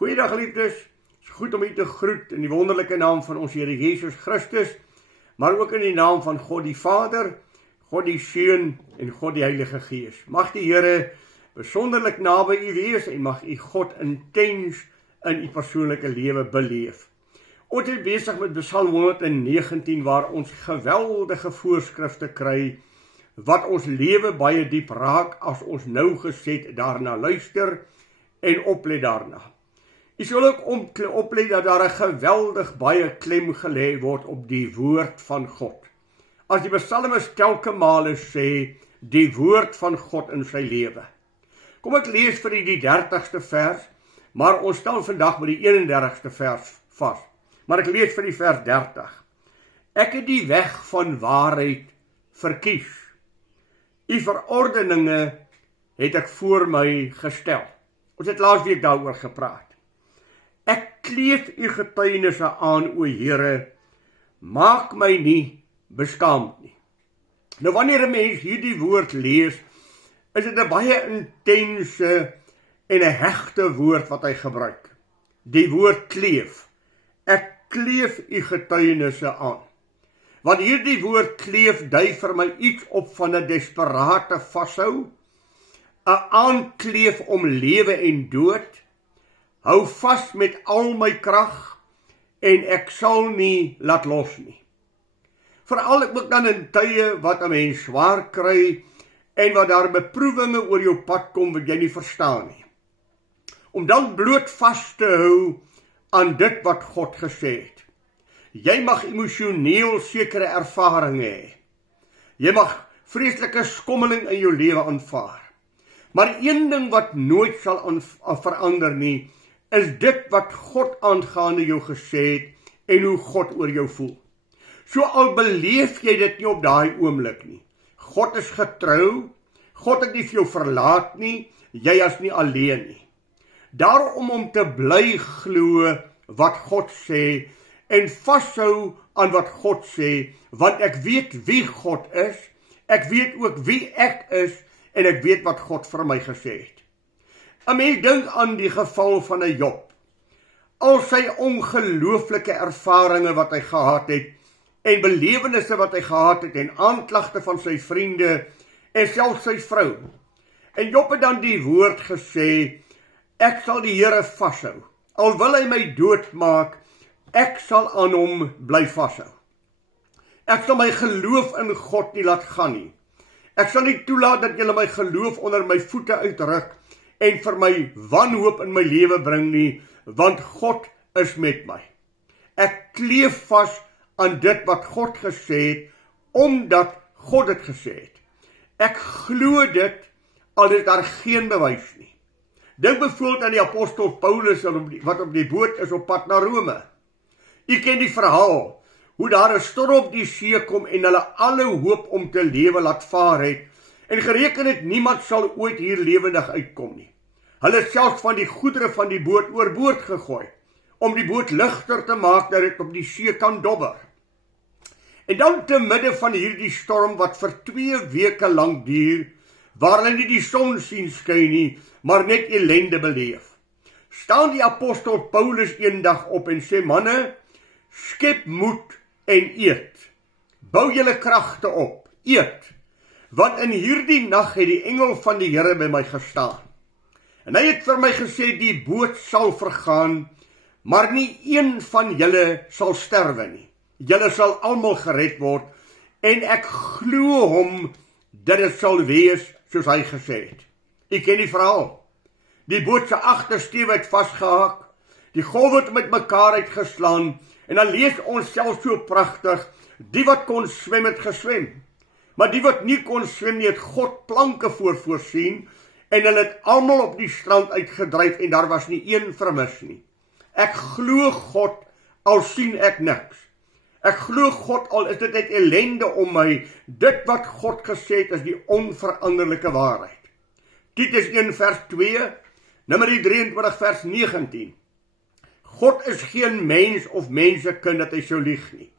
Goeiedag liefdes, het is goed om u te groet in die wonderlijke naam van ons Here Jesus Christus, maar ook in die naam van God die Vader, God die Seun en God die Heilige Gees. Mag die Here besonderlik naby u wees en mag u God intens in u persoonlike lewe beleef. Ons is besig met Psalm 119 waar ons geweldige voorskrifte kry wat ons lewe baie diep raak as ons nauwgezet daarna luister en oplet daarna. U sal ook oplet dat daar 'n geweldig baie klem gelê word op die woord van God. As die psalmis telke male sê, die woord van God in sy lewe. Kom ek lees vir u die 30ste vers, maar ons stel vandag met die 31ste vers vas. Maar ek lees vir die vers 30. Ek het die weg van waarheid verkies. U verordeninge het ek voor my gestel. Ons het laasweek daaroor gepraat. Ek kleef u getuienisse aan, o Here, maak my nie beskaamd nie. Nou wanneer 'n mens hierdie woord lees, is dit 'n baie intense en 'n hegte woord wat hy gebruik. Die woord kleef. Ek kleef u getuienisse aan. Want hierdie woord kleef dui vir my iets op van 'n desperate vashou, 'n aankleef om lewe en dood, hou vas met al my krag en ek sal nie laat los nie. Veral ook dan in tye wat 'n mens swaar kry en wat daar beproewinge oor jou pad kom wat jy nie verstaan nie. Om dan bloot vas te hou aan dit wat God gesê het. Jy mag emosioneel sekere ervarings hê. Jy mag vreeslike skommeling in jou lewe aanvaar. Maar een ding wat nooit sal verander nie, is dit wat God aangaande jou gesê het en hoe God oor jou voel. So al beleef jy dit nie op daai oomblik nie. God is getrou, God het nie vir jou verlaat nie, jy is nie alleen nie. Daarom om te bly glo wat God sê en vashou aan wat God sê, want ek weet wie God is, ek weet ook wie ek is en ek weet wat God vir my gesê het. 'n Mens dink aan die geval van 'n Job. Al sy ongelooflike ervarings wat hy gehad het en belewennisse wat hy gehad het en aanklagte van sy vriende en selfs sy vrou. En Job het dan die woord gesê, ek sal die Here vashou. Al wil hy my doodmaak, ek sal aan hom bly vashou. Ek sal my geloof in God nie laat gaan nie. Ek sal nie toelaat dat julle my geloof onder my voete uitruk en vir my wanhoop in my lewe bring nie, want God is met my. Ek kleef vas aan dit wat God gesê het, omdat God dit gesê het. Ek glo dit, al is daar geen bewys nie. Dink byvoorbeeld aan die apostel Paulus wat op die boot is op pad na Rome. U ken die verhaal, hoe daar 'n storm op die see kom en hulle alle hoop om te lewe laat vaar het, en gereken het niemand sal ooit hier lewendig uitkom nie. Hulle het selfs van die goedere van die boot oorboord gegooi, om die boot ligter te maak dat dit op die see kan dobber. En dan te midde van hierdie storm wat vir 2 weke lank duur, waar hulle nie die son sien skyn nie, maar net ellende beleef, staan die apostel Paulus eendag op en sê, manne, skep moed en eet. Bou julle kragte op, eet, want in hierdie nag het die engel van die Here by my gestaan. En hy het vir my gesê, die boot sal vergaan, maar nie een van julle sal sterwe nie. Julle sal almal gered word, en ek glo hom dat dit sal wees soos hy gesê het. U ken die verhaal. Die boot se agtersteewe het vasgehaak, die golwe het met mekaar uitgeslaan, en dan lees ons self so pragtig, die wat kon swem het geswem, maar die wat nie kon swem nie het God planke voorsien, en hulle het almal op die strand uitgedryf, en daar was nie een vermis nie. Ek glo God, al sien ek niks. Ek glo God, al is dit net ellende om my, dit wat God gesê het is die onveranderlike waarheid. Titus 1 vers 2, Numeri 23 vers 19. God is geen mens of mensekind dat hy sou lieg nie.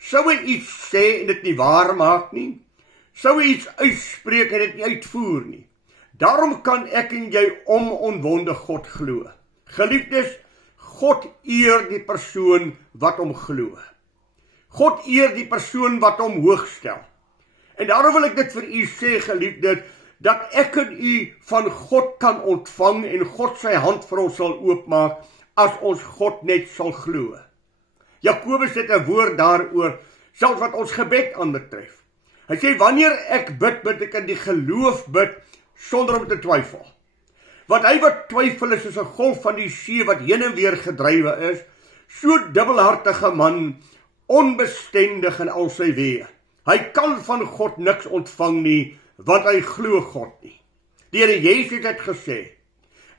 Sou hy iets sê en dit nie waar maak nie? Sou hy iets uitspreek en dit nie uitvoer nie? Daarom kan ek en jy onomwonde God glo. Geliefdes, God eer die persoon wat hom glo. God eer die persoon wat hom hoogstel. En daarom wil ek dit vir u sê, geliefdes, dat ek en u van God kan ontvang en God sy hand vir ons sal oopmaak as ons God net sal glo. Jakobus het 'n woord daaroor, selfs wat ons gebed aanbetref. Hy sê, wanneer ek bid, bid ek in die geloof bid, sonder om te twyfel. Want hy wat twyfel is soos 'n golf van die see wat heen en weer gedrywe is, so dubbelhartige man, onbestendig in al sy weë. Hy kan van God niks ontvang nie, want hy glo God nie. Die Here Jesus het gesê,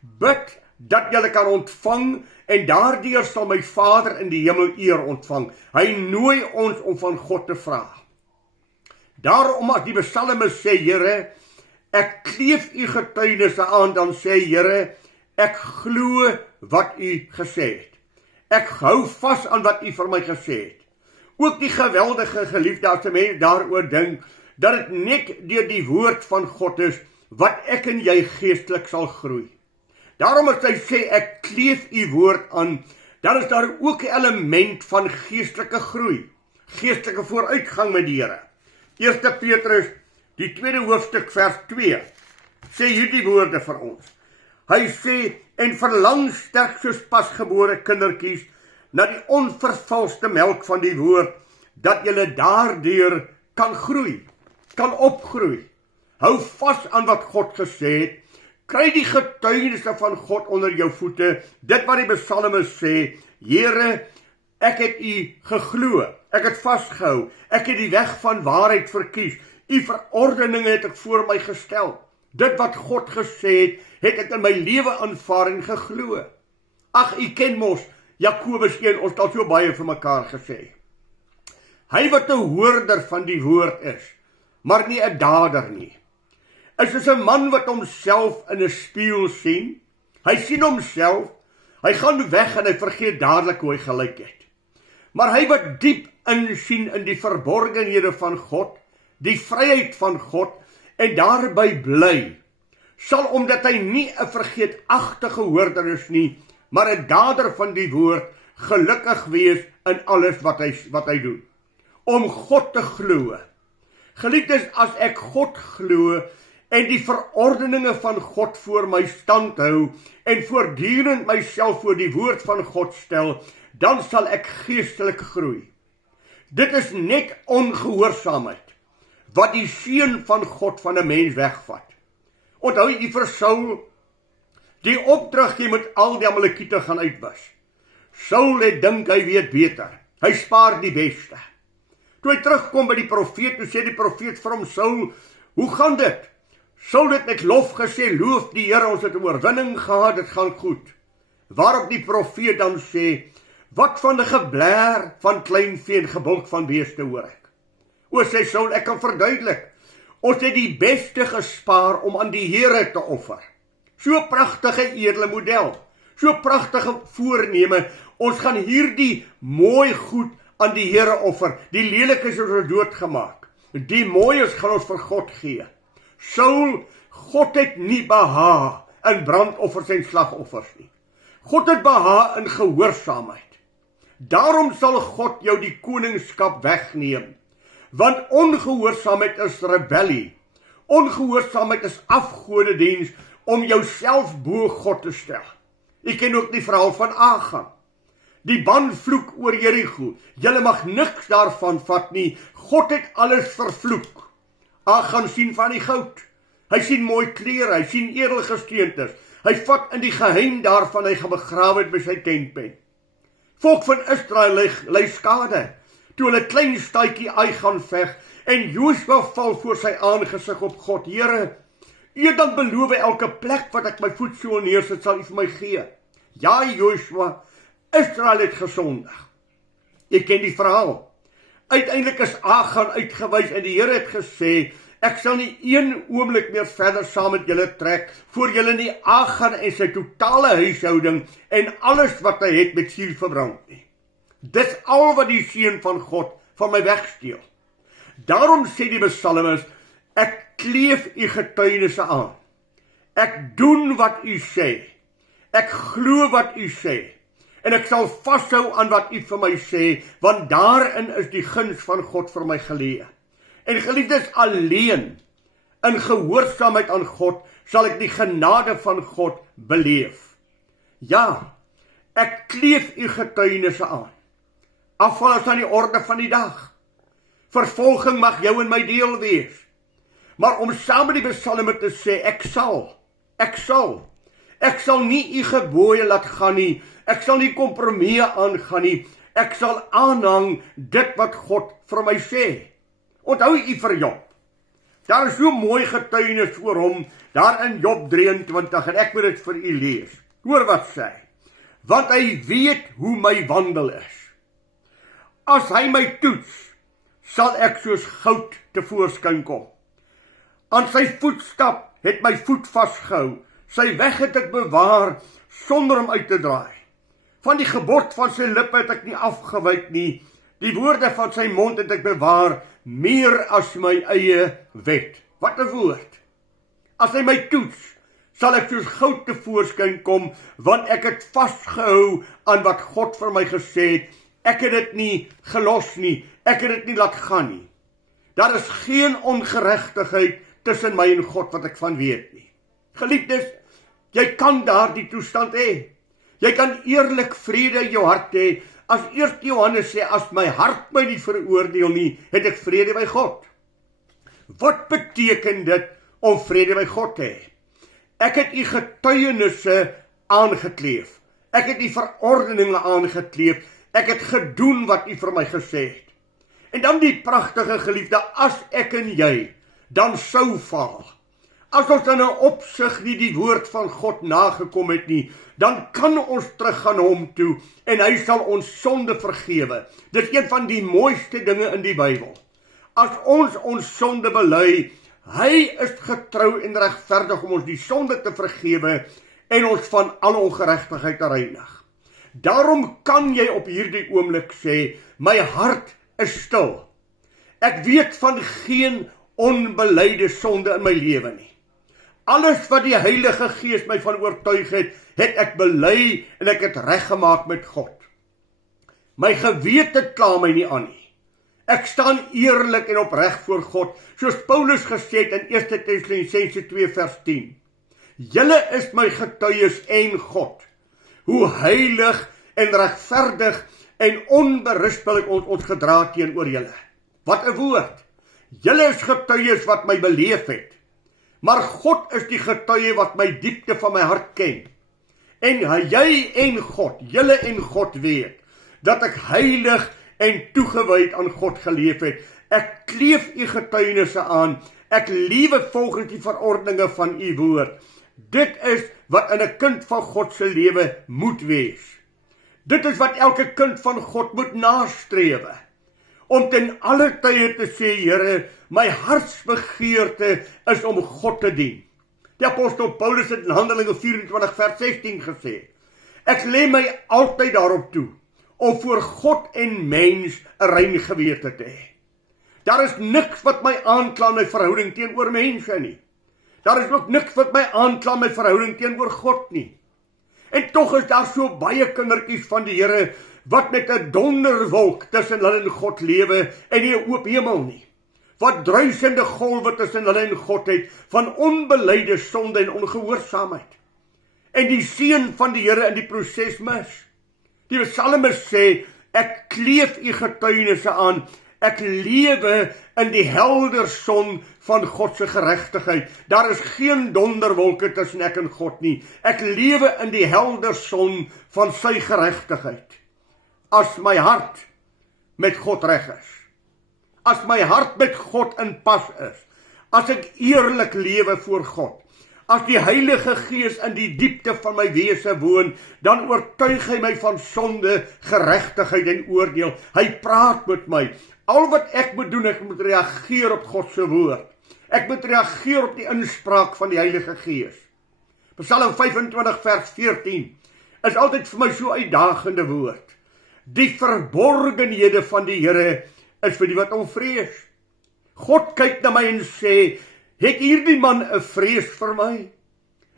bid dat julle kan ontvang, en daardeur sal my Vader in die hemel eer ontvang. Hy nooi ons om van God te vra. Daarom as die psalmis sê, Here, ek kleef u getuienisse aan, dan sê Here, ek glo wat u gesê het. Ek hou vas aan wat u vir my gesê het. Ook die geweldige geliefde, as 'n mens daaroor dink, dat dit net deur die woord van God is, wat ek en jy geestelik sal groei. Daarom as hy sê, ek kleef u woord aan, dan is daar ook 'n element van geestelike groei, geestelike vooruitgang met die Here. 1 Petrus, die 2de hoofstuk, vers 2, sê hierdie woorde vir ons. Hy sê, en verlang sterk soos pasgebore kindertjies, na die onvervalste melk van die woord, dat julle daardeur kan groei, kan opgroei. Hou vas aan wat God gesê het, kry die getuienisse van God onder jou voete, dit wat die psalmis sê, Here, ek het u geglo, ek het vasgehou, ek het die weg van waarheid verkies, u verordeninge het ek voor my gestel, dit wat God gesê het ek in my lewe aanvaar en geglo. Ag, u ken mos, Jakobus 1, ons het al so baie vir mekaar gesê. Hy wat 'n hoorder van die woord is, maar nie 'n dader nie, is soos 'n man wat homself in 'n spieël sien. Hy sien homself, hy gaan weg en hy vergeet dadelik hoe hy gelyk het. Maar hy wat diep insien in die verborgenhede van God, die vryheid van God, en daarby bly, sal, omdat hy nie 'n vergeetagtige hoorder is nie, maar 'n dader van die woord, gelukkig wees in alles wat hy doen. Om God te glo. Geliefdes, as ek God glo en die verordeninge van God voor my stand hou en voortdurend myself voor die woord van God stel, dan sal ek geestelik groei. Dit is net ongehoorsaamheid wat die seun van God van 'n mens wegvat. Onthou jy vir Saul, die opdrag jy moet al die Amalekiete gaan uitwis. Saul het dink hy weet beter. Hy spaar die beste. Toe hy terugkom by die profeet, toe sê die profeet vir hom, Saul, hoe gaan dit? Saul het met lof gesê, loof die Here, ons het 'n oorwinning gehad, dit gaan goed. Waarop die profeet dan sê, wat van 'n geblaar van klein vee en gebulk van beeste hoor ek? O, sê Saul, ek kan verduidelik. Ons het die beste gespaar om aan die Here te offer. So pragtige edele model, so pragtige voorneme, ons gaan hierdie mooi goed aan die Here offer, die lelike is ons doodgemaak, die mooies gaan ons vir God gee. Saul, God het nie behaag in brandoffers en slagoffers nie. God het behaag in gehoorsaamheid. Daarom sal God jou die koningskap wegneem, want ongehoorsaamheid is rebellie, ongehoorsaamheid is afgodediens, om jouself bo God te stel. Ek ken ook die verhaal van Agan. Die banvloek oor Jerigo. Julle mag niks daarvan vat nie. God het alles vervloek. Agan sien van die goud. Hy sien mooi klere, hy sien edele gesteentes. Hy vat in die geheim daarvan, hy gaan begrawe het by sy tentpen. Volk van Israel ly skade, toe hulle klein staatjie Ai gaan veg, en Josua val voor sy aangesig op God. Here, u het dan beloof elke plek wat ek my voet so neersit, sal u vir my gee. Ja, Josua, Israel het gesondig. Ek ken die verhaal. Uiteindelik is Agan uitgewys en die Here het gesê, ek sal nie een oomblik meer verder saam met julle trek, voor julle nie Agan en sy totale huishouding en alles wat hy het met vuur verbrand nie. Dis al wat die seun van God van my wegsteel. Daarom sê die psalmis, ek kleef u getuienisse aan. Ek doen wat u sê. ek glo wat u sê, en ek sal vashou aan wat u vir my sê, want daarin is die guns van God vir my geleë. En geliefdes, alleen in gehoorsaamheid aan God sal ek die genade van God beleef. Ja, ek kleef u getuienisse aan. Afval is aan die orde van die dag. Vervolging mag jou en my deel wees. Maar om saam met die psalme te sê, ek sal nie u gebooie laat gaan nie, ek sal nie kompromieë aangaan nie, ek sal aanhang dit wat God vir my sê. Onthou u vir Job. Daar is so mooi getuienis oor hom, daar in Job 23, en ek moet dit vir u lees. Hoor wat sê hy. Want hy weet hoe my wandel is. As hy my toets, sal ek soos goud tevoorskyn kom. Aan sy voetstap het my voet vasgehou, sy weg het ek bewaar, sonder om uit te draai. Van die gebod van sy lippe het ek nie afgewyk nie, die woorde van sy mond het ek bewaar, meer as my eie wet. Wat 'n woord! As hy my toets, sal ek soos goud tevoorskyn kom, want ek het vasgehou aan wat God vir my gesê het. Ek het dit nie gelos nie, ek het dit nie laat gaan nie. Daar is geen ongeregtigheid tussen my en God wat ek van weet nie. Geliefdes, jy kan daardie toestand hê. Jy kan eerlik vrede in jou hart hê, as 1 Johannes sê, as my hart my nie veroordeel nie, het ek vrede by God. Wat beteken dit om vrede by God te hê? Ek het u getuienisse aangekleef. Ek het u verordeninge aangekleef. Ek het gedoen wat u vir my gesê het. En dan die pragtige geliefde, as ek en jy dan sou faal, as ons in 'n opsig nie die woord van God nagekom het nie, dan kan ons teruggaan na hom toe en hy sal ons sonde vergewe. Dit is een van die mooiste dinge in die Bybel. As ons sonde bely, hy is getrou en regverdig om ons die sonde te vergewe en ons van alle ongeregtigheid te reinig. Daarom kan jy op hierdie oomblik sê, my hart is stil. Ek weet van geen onbelyde sonde in my lewe nie. Alles wat die Heilige Gees my van oortuig het, het ek bely en ek het reggemaak met God. My gewete kla my nie aan nie. Ek staan eerlik en opreg voor God, soos Paulus gesê het in 1 Tessalonisense 2 vers 10. Julle is my getuies en God, hoe heilig en regverdig en onberispelik ons gedra teenoor julle. Wat 'n woord! Julle is getuies wat my beleef het, maar God is die getuie wat my diepte van my hart ken. En jy en God, julle en God weet, dat ek heilig en toegewyd aan God geleef het. Ek kleef u getuienisse aan, ek lewe volgens die verordeninge van u woord. Dit is wat in 'n kind van God se lewe moet wees. Dit is wat elke kind van God moet nastrewe. Om ten alle tye te sê, Here, my hartsbegeerte is om God te dien. Die apostel Paulus het in Handelinge 24 vers 16 gesê, ek lê my altyd daarop toe, om voor God en mens 'n rein gewete te hê. Daar is niks wat my aankla in my verhouding teenoor mense nie. Daar is ook niks wat my aankla in my verhouding teenoor God nie. En tog is daar so baie kindertjies van die Here, wat met 'n donderwolk tussen hulle en God lewe, en nie 'n oop hemel nie. Wat druisende golwe tussen hulle en God het, van onbelyde sonde en ongehoorsaamheid. En die seën van die Here in die proses mis. Die psalmis sê, ek kleef u getuienisse aan, ek lewe in die helder son van God se geregtigheid. Daar is geen donderwolke tussen ek en God nie. Ek lewe in die helder son van sy geregtigheid. As my hart met God reg is, as my hart met God in pas is, as ek eerlik lewe voor God, as die Heilige Gees in die diepte van my wese woon, dan oortuig hy my van sonde, geregtigheid en oordeel. Hy praat met my. Al wat ek moet doen, ek moet reageer op God se woord. Ek moet reageer op die inspraak van die Heilige Gees. Psalm 25 vers 14 is altyd vir my so uitdagende woord. Die verborgenhede van die Here is vir die wat hom vrees. God kyk na my en sê, het hierdie man 'n vrees vir my?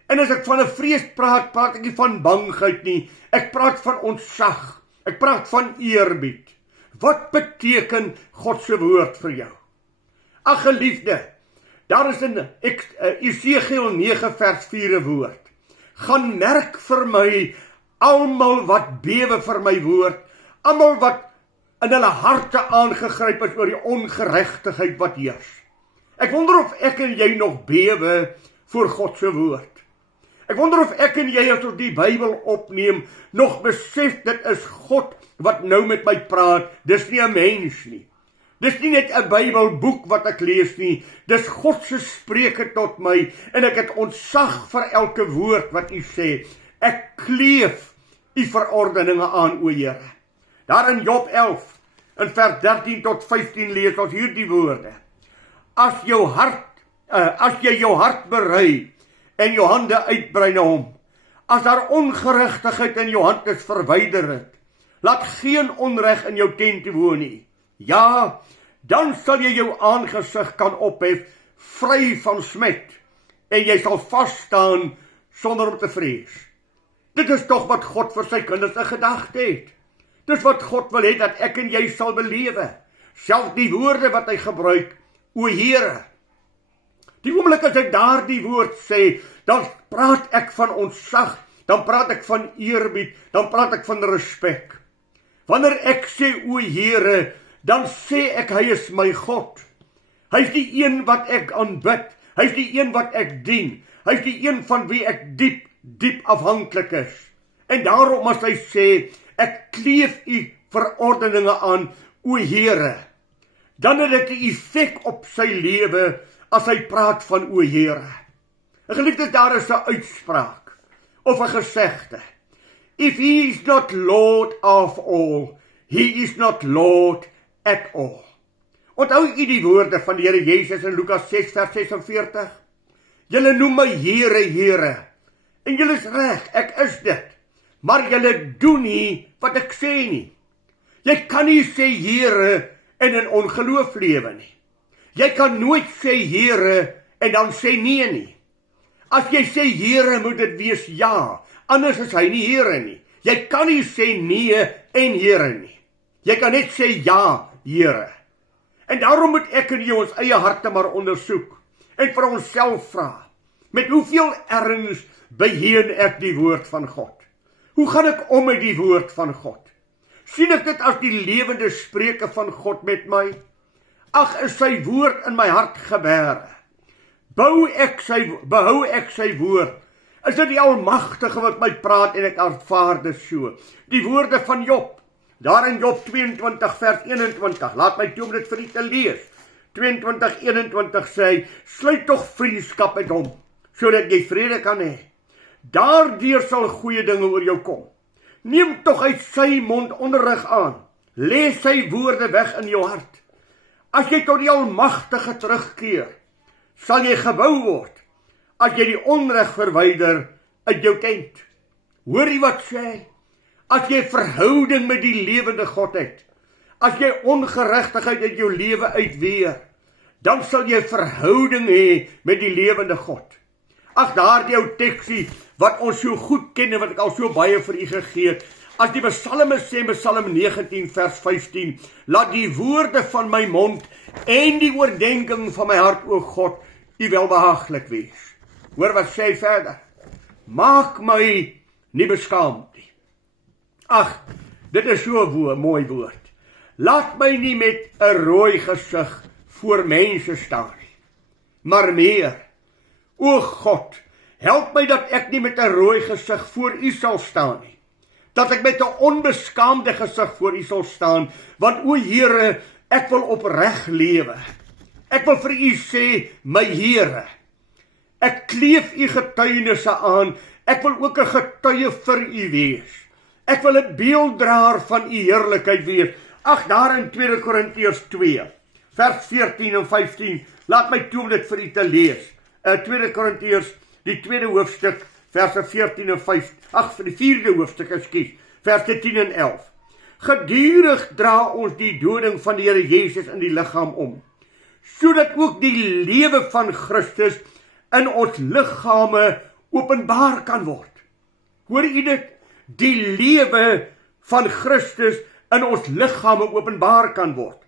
En as ek van 'n vrees praat, praat ek nie van bangheid nie. Ek praat van ontzag. Ek praat van eerbied. Wat beteken God se woord vir jou? Ag geliefde, daar is in Esegiel 9 vers 4 'n woord. Gaan merk vir my almal wat bewe vir my woord, almal wat in hulle harte aangegryp is oor die ongeregtigheid wat heers. Ek wonder of ek en jy nog bewe voor God se woord. Ek wonder of ek en jy as ons die Bybel opneem, nog besef dit is God wat nou met my praat, dis nie 'n mens nie. Dis nie net 'n Bybelboek wat ek lees nie, dis God se spreuke tot my, en ek het ontzag vir elke woord wat U sê. Ek kleef U verordeninge aan, o Here. Daar in Job 11, in vers 13 tot 15 lees ons hierdie woorde. As jy jou hart berei, en jou hande uitbrei na hom, as daar ongeregtigheid in jou hand is, verwyder dit. Laat geen onreg in jou tent woon nie. Ja, dan sal jy jou aangesig kan ophef, vry van smet, en jy sal vasstaan sonder om te vrees. Dit is tog wat God vir sy kinders 'n gedagte het. Dis wat God wil hê dat ek en jy sal belewe. Selfs die woorde wat hy gebruik, o Here. Die oomblik as ek daardie woord sê, dan praat ek van ontzag, dan praat ek van eerbied, dan praat ek van respek. Wanneer ek sê o Here, dan sê ek hy is my God. Hy is die een wat ek aanbid, hy is die een wat ek dien, hy is die een van wie ek diep afhanklik is. En daarom as hy sê, ek kleef U verordeninge aan, o Here, dan het dit 'n effek op sy lewe as hy praat van o Here. Geliefdes, daar is 'n uitspraak of 'n gesegde. If He is not Lord of all, He is not Lord at all. Onthou U die woorde van die Here Jesus in Lukas 6 vers 46? Julle noem my Here, Here, en julle is reg, ek is dit, maar julle doen nie wat ek sê nie. Jy kan nie sê Here en in ongeloof lewe nie. Jy kan nooit sê Here en dan sê nee nie. As jy sê Here, moet dit wees ja, anders is hy nie Here nie. Jy kan nie sê nee en Here nie. Jy kan net sê ja, Here. En daarom moet ek en jy ons eie harte maar ondersoek en vir onsself vra, met hoeveel erns beheen ek die woord van God? Hoe gaan ek om met die woord van God? Sien ek dit as die lewende spreuke van God met my? Ag, is sy woord in my hart gebeere? Behou ek sy woord? Is dit die Almagtige wat my praat en ek aanvaar dit so? Die woorde van Job, daar in Job 22 vers 21, laat my toe om dit vir u te lees. 22:21 sê hy, sluit tog vriendskap met hom, sodat jy vrede kan hê. Daardeur sal goeie dinge oor jou kom. Neem tog uit sy mond onderrig aan. Lê sy woorde weg in jou hart. As jy tot die Almagtige terugkeer, sal jy gebou word, as jy die onreg verwyder uit jou tent. Hoor jy wat sê hy? As jy verhouding met die lewende God het, as jy ongeregtigheid uit jou lewe uitweer, dan sal jy verhouding hê met die lewende God. Ag, daardie ou teksie wat ons so goed ken en wat ek al so baie vir u gegee het, as die Psalme sê, Psalm 19 vers 15, laat die woorde van my mond en die oordenking van my hart, o God, u welbehaaglik wees. Hoor wat sê hy verder? Maak my nie beskaamd nie. Ag, dit is so 'n mooi woord. Laat my nie met 'n rooi gesig voor mense staan nie, maar meer, o God, help my dat ek nie met 'n rooi gesig voor u sal staan nie, dat ek met 'n onbeskaamde gesig voor u sal staan, want o Here, ek wil opreg lewe. Ek wil vir u sê, my Here, ek kleef u getuienisse aan, ek wil ook 'n getuie vir u wees. Ek wil 'n beelddraer van u heerlikheid wees. Ag, daar in 2 Korintiërs 2, vers 14 en 15, laat my toe om dit vir u te lees. 2 Korintiërs, die 2de hoofstuk, verse 14 en 15, vir die 4de hoofstuk, verse 10 en 11. Gedurig dra ons die doding van die Here Jesus in die liggaam om, sodat ook die lewe van Christus in ons liggame openbaar kan word. Hoor u dit? Die lewe van Christus in ons liggame openbaar kan word.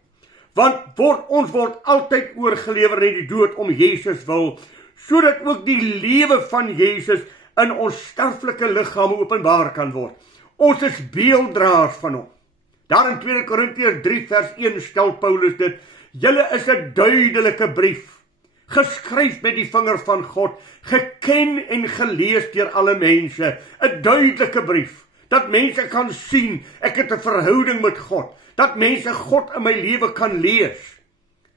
Want ons word altyd oorgelewer in die dood om Jesus wil, sodat ook die lewe van Jesus in ons sterflike liggame openbaar kan word. Ons is beelddraers van hom. Daar in 2 Korintiërs 3 vers 1 stel Paulus dit: julle is 'n duidelike brief, geskryf met die vinger van God, geken en gelees deur alle mense. 'n Duidelike brief, dat mense kan sien, ek het 'n verhouding met God, dat mense God in my lewe kan lees.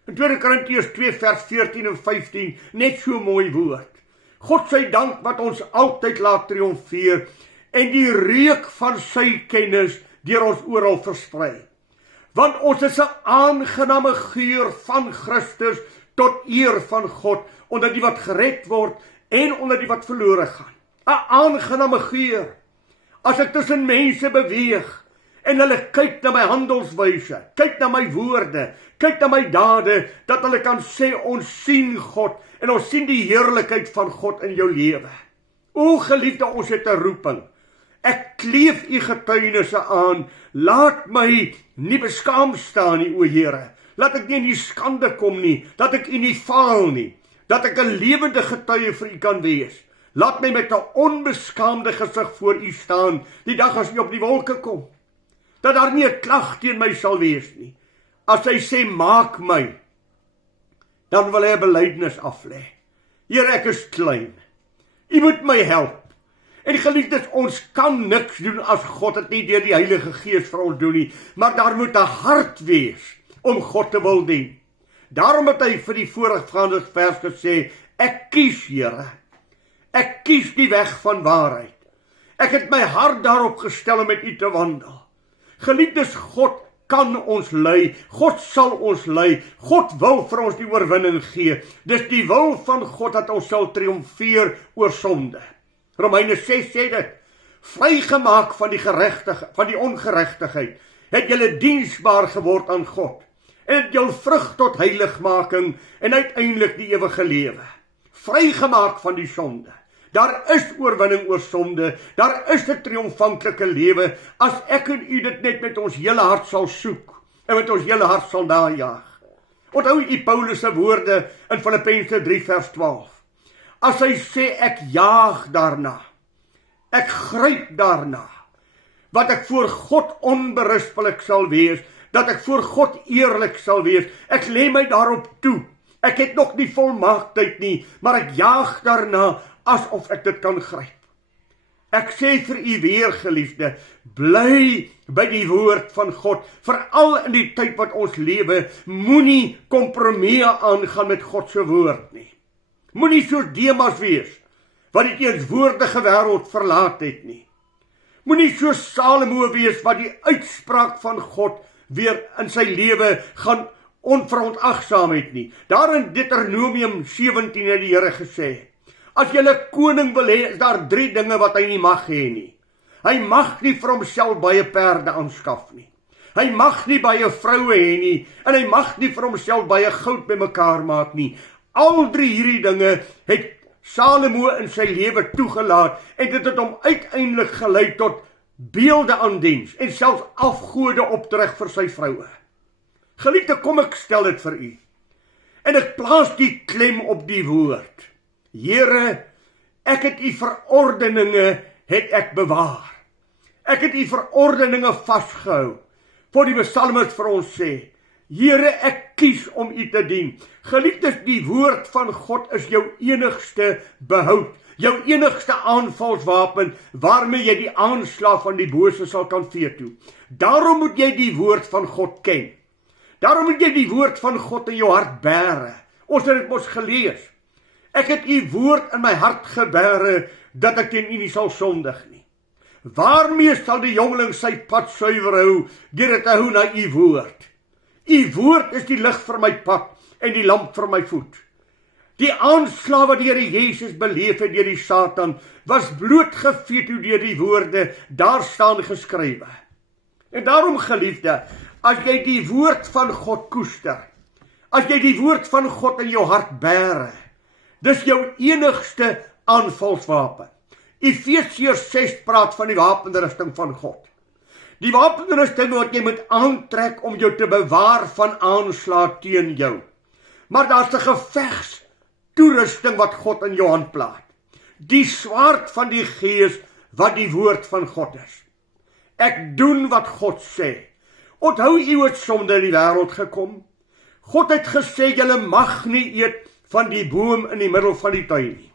In 2 Korintiërs 2 vers 14 en 15, net so mooi woord. God sy dank wat ons altyd laat triomfeer, en die reuk van sy kennis deur ons oral versprei. Want ons is 'n aangename geur van Christus tot eer van God, onder die wat gered word en onder die wat verlore gaan. 'n Aangename geur. As ek tussen mense beweeg en hulle kyk na my handelswyse, kyk na my woorde, kyk na my dade, dat hulle kan sê, ons sien God en ons sien die heerlikheid van God in jou lewe. O geliefde, ons het 'n roeping. Ek kleef u getuienisse aan, laat my nie beskaamd staan nie, o Here. Laat ek nie in die skande kom nie, dat ek u nie faal nie, dat ek 'n lewende getuie vir u kan wees. Laat my met 'n onbeskaamde gesig voor u staan, die dag as u op die wolke kom. Dat daar nie 'n klag teen my sal wees nie. As hy sê, maak my, dan wil hy 'n belydenis aflê. Here, ek is klein. U moet my help. En geliefdes, ons kan niks doen as God het nie deur die Heilige Gees vir ons doen nie, maar daar moet 'n hart wees om God te wil dien. Daarom het hy vir die voorgaande vers gesê, ek kies, Here. Ek kies die weg van waarheid. Ek het my hart daarop gestel om met u te wandel. Geliefdes, God kan ons lei, God sal ons lei, God wil vir ons die oorwinning gee. Dis die wil van God dat ons sal triomfeer oor sonde. Romeine 6 sê dit, vrygemaak van die ongeregtigheid, het julle diensbaar geword aan God, en het jul vrug tot heiligmaking, en uiteindelik die ewige lewe. Vrygemaak van die sonde. Daar is oorwinning oor sonde, daar is 'n triomfantelike lewe, as ek en u dit net met ons hele hart sal soek, en met ons hele hart sal najaag. Onthou u Paulus se woorde in Filippense 3 vers 12. As hy sê, ek jaag daarna, ek gryp daarna, wat ek voor God onberispelik sal wees, dat ek voor God eerlik sal wees, ek lê my daarop toe, ek het nog nie volmaaktheid nie, maar ek jaag daarna, asof ek dit kan gryp. Ek sê vir u weer, geliefde, bly by die woord van God, veral in die tyd wat ons lewe, moenie kompromieë aangaan met God se woord nie. Moenie soos Demas wees, wat die teenswoordige wêreld verlaat het nie. Moenie soos Salomo wees, wat die uitspraak van God weer in sy lewe gaan onverontagsaam het nie. Daar in Deuteronomium 17 het die Here gesê, as jy 'n koning wil hê, is daar 3 dinge wat hy nie mag hê nie. Hy mag nie vir homself baie perde aanskaf nie. Hy mag nie baie vroue hê nie, en hy mag nie vir homself baie goud bymekaar maak nie. Al 3 hierdie dinge het Salomo in sy lewe toegelaat, en dit het hom uiteindelik gelei tot beelde aandiens, en selfs afgode opdrig vir sy vroue. Geliefde, kom ek stel dit vir u, en ek plaas die klem op die woord. Here, ek het u verordeninge het ek bewaar. Ek het u verordeninge vasgehou. Voor die psalmis vir ons sê, Here, ek kies om u te dien. Geliefdes, die woord van God is jou enigste behoud, jou enigste aanvalswapen, waarmee jy die aanslag van die bose sal kan veedoen. Daarom moet jy die woord van God ken. Daarom moet jy die woord van God in jou hart bære. Ons het dit mos gelees. Ek het u woord in my hart gebære, dat ek teen u nie sal sondig nie. Waarmee sal die jongeling sy pad suiwer hou, deur dit te hou na u woord? U woord is die lig vir my pad, en die lamp vir my voet. Die aanslag wat die Here Jesus beleef het deur die Satan, was blootgeveet deur die woorde, daar staan geskrywe. En daarom, geliefde, as jy die woord van God koester, as jy die woord van God in jou hart bære, dis jou enigste aanvalswapen. Efesiërs 6 praat van die wapenrusting van God. Die wapenrusting wat jy moet aantrek om jou te bewaar van aanslag teen jou. Maar daar's 'n gevegstoerusting wat God in jou hand plaas. Die swaard van die Gees wat die woord van God is. Ek doen wat God sê. Onthou jy het sonde in die wêreld gekom? God het gesê, julle mag nie eet van die boom in die middel van die tuin nie.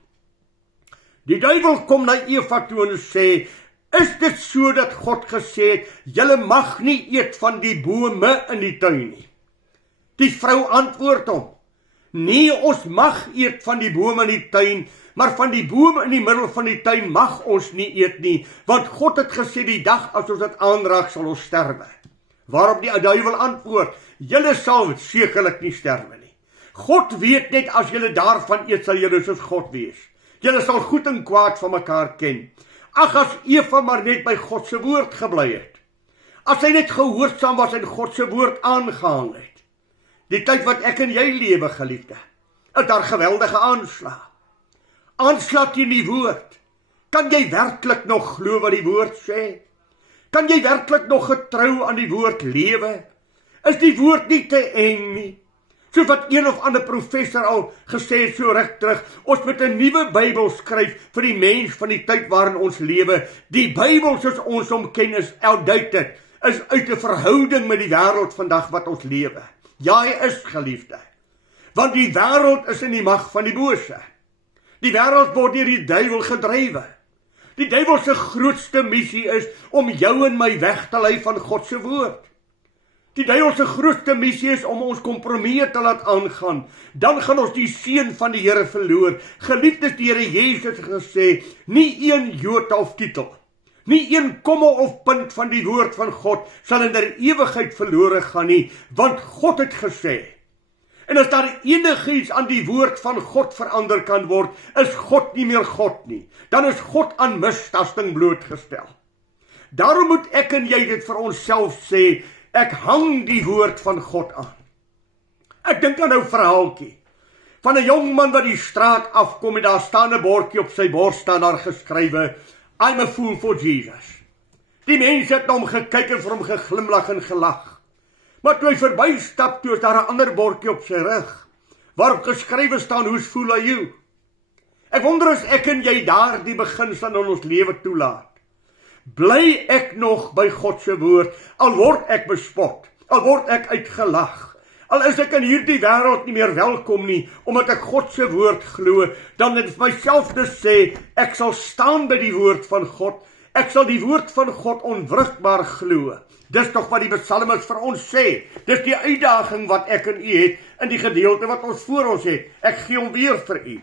Die duiwel kom na Eva toe en sê, is dit so dat God gesê het, julle mag nie eet van die bome in die tuin nie? Die vrou antwoord hom, nee, ons mag eet van die bome in die tuin, maar van die boom in die middel van die tuin mag ons nie eet nie, want God het gesê, die dag as ons dit aanraak, sal ons sterwe. Waarop die duiwel antwoord, julle sal sekerlik nie sterwe nie. God weet net, as julle daarvan eet, sal julle soos God wees. Julle sal goed en kwaad van mekaar ken. Ag, as Eva maar net by God se woord gebly het. As hy net gehoorsaam was en God se woord aangehang het. Die tyd wat ek en jy lewe, geliefde, is daar geweldige aanslag. Aanslag teen die woord. Kan jy werklik nog glo wat die woord sê? Kan jy werklik nog getrou aan die woord lewe? Is die woord nie te eng nie? Soos wat een of ander professor al gesê het so ruk terug, ons moet 'n nuwe Bybel skryf vir die mens van die tyd waarin ons lewe. Die Bybel soos ons hom ken is outdated, is uit 'n verhouding met die wêreld vandag wat ons lewe. Ja, hy is, geliefde. Want die wêreld is in die mag van die bose. Die wêreld word deur die duiwel gedrywe. Die duiwel se grootste missie is om jou en my weg te lei van God se woord. Die duiwel se grootste missie is om ons kompromieë te laat aangaan. Dan gaan ons die seën van die Here verloor. Geliefdes, die Here Jesus het gesê, nie een jota of titel, nie een komma of punt van die woord van God sal in der ewigheid verlore gaan nie, want God het gesê. En as daar enigiets aan die woord van God verander kan word, is God nie meer God nie. Dan is God aan mistasting blootgestel. Daarom moet ek en jy dit vir onsself sê, ek hang die woord van God aan. Ek dink aan 'n verhaaltjie van 'n jong man wat die straat afkom en daar staan 'n bordjie op sy bors staan daar geskrywe, I'm a fool for Jesus. Die mense het na hom gekyk en vir hom geglimlag en gelag. Maar toe hy verby stap, toe is daar 'n ander bordjie op sy rug, waarop geskrywe staan, who's fool are you? Ek wonder as ek en jy daar die beginsel in ons lewe toelaat. Bly ek nog by God se woord, al word ek bespot, al word ek uitgelag, al is ek in hierdie wêreld nie meer welkom nie, omdat ek God se woord glo, dan het myself te sê, ek sal staan by die woord van God, ek sal die woord van God onwrikbaar glo. Dis tog wat die psalmis vir ons sê. Dis die uitdaging wat ek en u het in die gedeelte wat ons voor ons het. Ek gee hom weer vir u.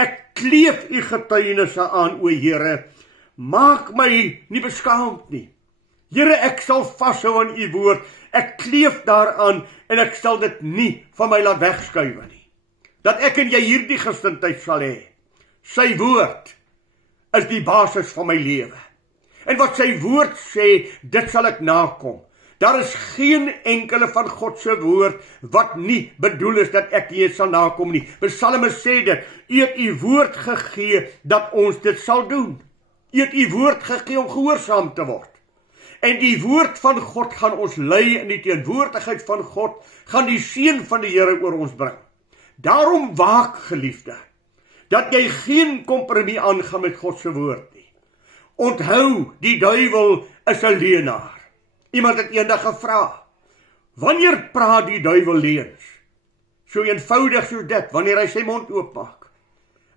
Ek kleef u getuienisse aan, o Here. Maak my nie beskaamd nie. Here, ek sal vashou aan u woord. Ek kleef daaraan en ek sal dit nie van my laat wegskuif nie. Dat ek en jy hierdie gesindheid sal hê. Sy woord is die basis van my lewe. En wat sy woord sê, dit sal ek nakom. Daar is geen enkele van God se woord wat nie bedoel is dat ek dit sal nakom nie. Psalmis sê dit, u het u woord gegee dat ons dit sal doen. U het u woord gegee om gehoorsaam te word. En die woord van God gaan ons lei in die teenwoordigheid van God, gaan die seën van die Here oor ons bring. Daarom waak, geliefde, dat jy geen kompromie aangaan met God se woord nie. Onthou, die duiwel is 'n leienaar. Iemand het eendag gevra, wanneer praat die duiwel leuns? So eenvoudig soos dit, wanneer hy sy mond oopmaak.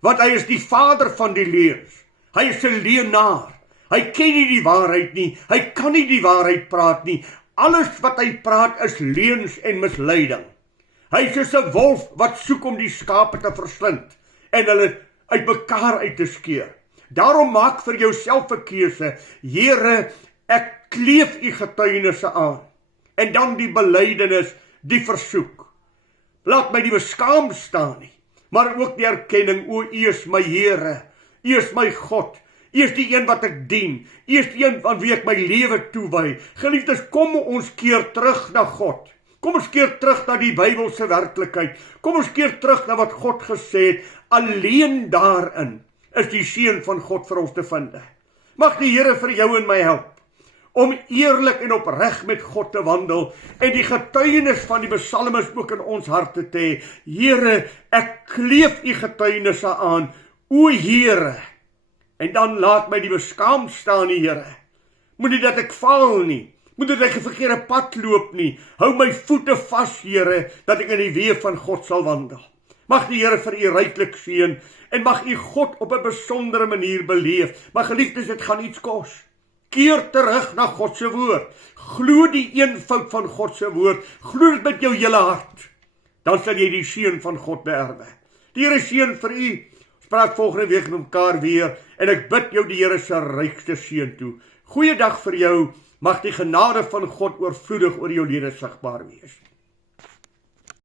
Want hy is die vader van die leuns. Hy is 'n leienaar. Hy ken nie die waarheid nie. Hy kan nie die waarheid praat nie. Alles wat hy praat is leuns en misleiding. Hy is soos 'n wolf wat soek om die skape te verslind en hulle uit mekaar uit te skeer. Daarom maak vir jouself 'n keuse. Here, ek kleef u getuienisse aan. En dan die belydenis, die versoek. Laat my nie beskaamd staan nie, maar ook die erkenning, o, u is my Here, u is my God, u is die een wat ek dien, u is die een aan wie ek my lewe toewy. Geliefdes, kom ons keer terug na God. Kom ons keer terug na die Bybelse werklikheid. Kom ons keer terug na wat God gesê het. Alleen daarin is die seën van God vir ons te vind. Mag die Here vir jou en my help om eerlik en opreg met God te wandel en die getuienis van die psalmes ook in ons harte te hê. Here, ek kleef u getuienisse aan, o Here, en dan laat my die beskaamd staan, die Here. Moet nie dat ek val nie, moet nie dat ek 'n verkeerde pad loop nie, hou my voete vas, Here, dat ek in die weë van God sal wandel. Mag die Here vir u ryklik seën en mag u God op 'n besondere manier beleef. Maar geliefdes, dit gaan iets kos. Keer terug na God se woord. Glo die eenvoud van God se woord. Glo dit met jou hele hart. Dan sal jy die seën van God beerwe. Die Here seën vir u. Ons praat volgende week met mekaar weer en ek bid jou die Here se rykste seën toe. Goeiedag vir jou. Mag die genade van God oorvloedig oor jou lede sigbaar wees.